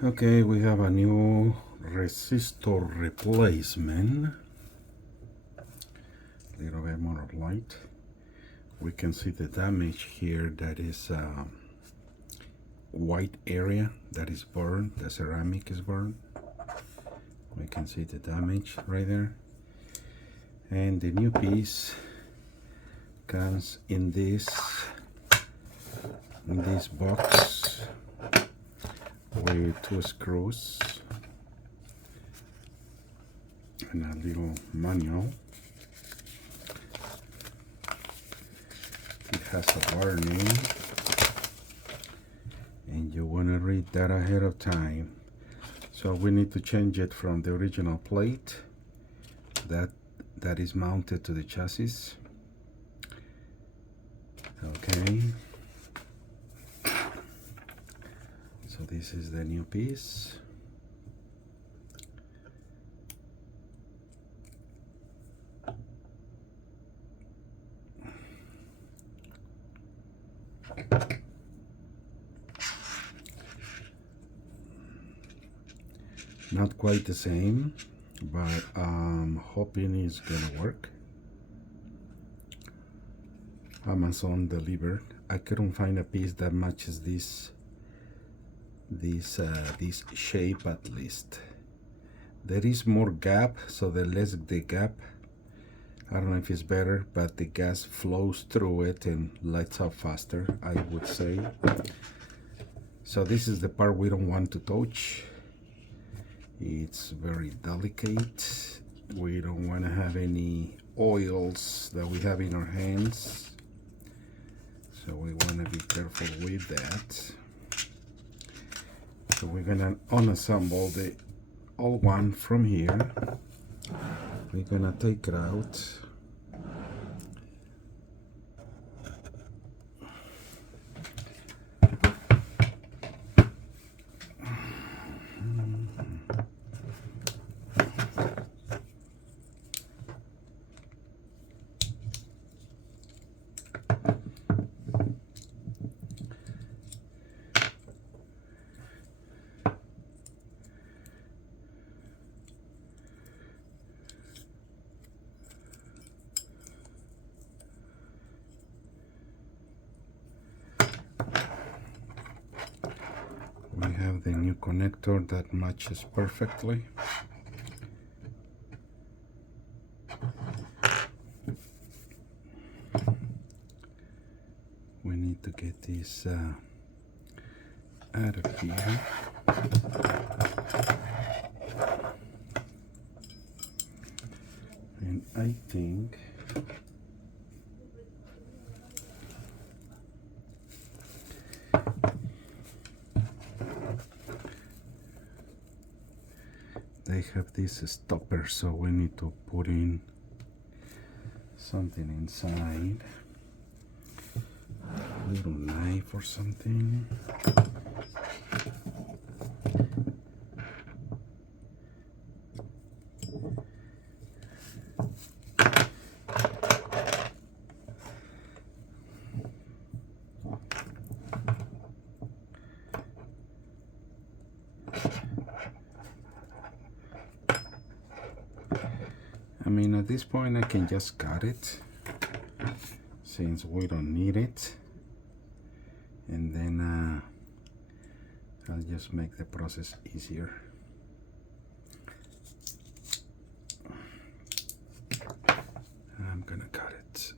Okay, we have a new resistor replacement. A little bit more light. We can see the damage here. That is white area that is burned. The ceramic is burned. We can see the damage right there. And the new piece comes in this box with 2 screws and a little manual. It has a warning, and you want to read that ahead of time. So we need to change it from the original plate that is mounted to the chassis. Okay. So this is the new piece. Not quite the same, but I'm hoping it's gonna work. Amazon delivered. I couldn't find a piece that matches this shape at least. There is more gap, so the less the gap, I don't know if it's better, but the gas flows through it and lights up faster, I would say. So this is the part we don't want to touch. It's very delicate. We don't want to have any oils that we have in our hands, so we want to be careful with that. So we're gonna unassemble the old one from here. We're gonna take it out. We have the new connector that matches perfectly. We need to get this out of here. And I think they have this stopper, so we need to put in something inside. A little knife or something. I mean, at this point I can just cut it since we don't need it, and then I'll just make the process easier. I'm gonna cut it.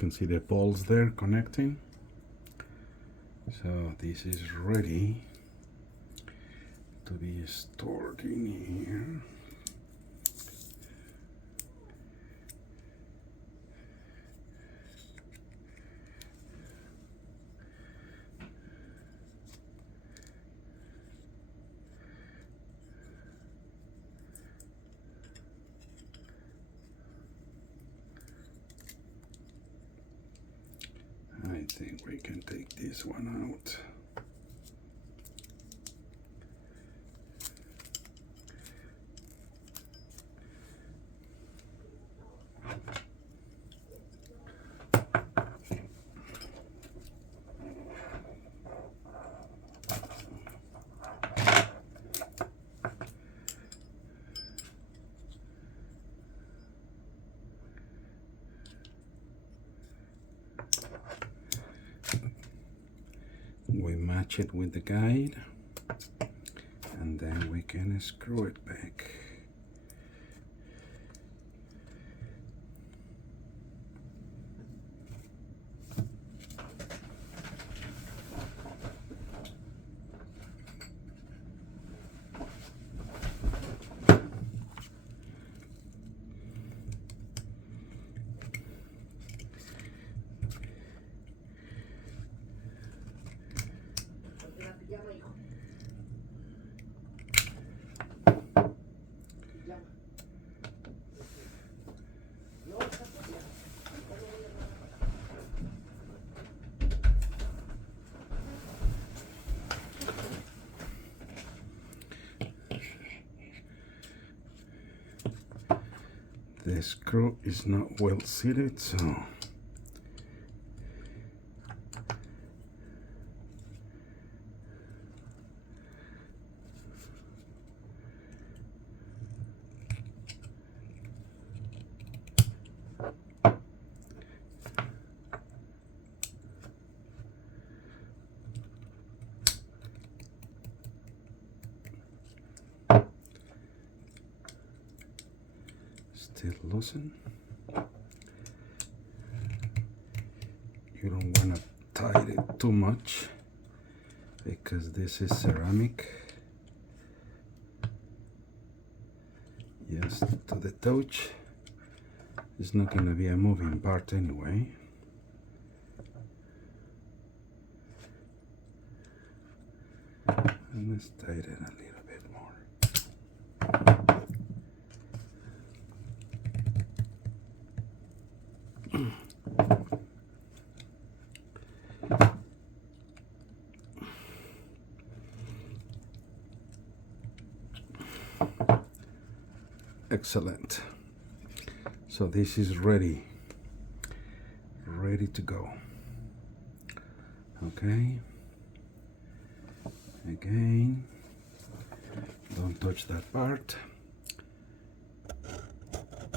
can see the balls there connecting. So this is ready to be stored in here. I think we can take this one out. We match it with the guide, and then we can screw it back. The screw is not well seated, so still loosen. You don't want to tighten it too much because this is ceramic. Yes, to the touch. It's not going to be a moving part anyway. And let's tighten a little bit more. Excellent. So this is ready to go. Okay, again, don't touch that part.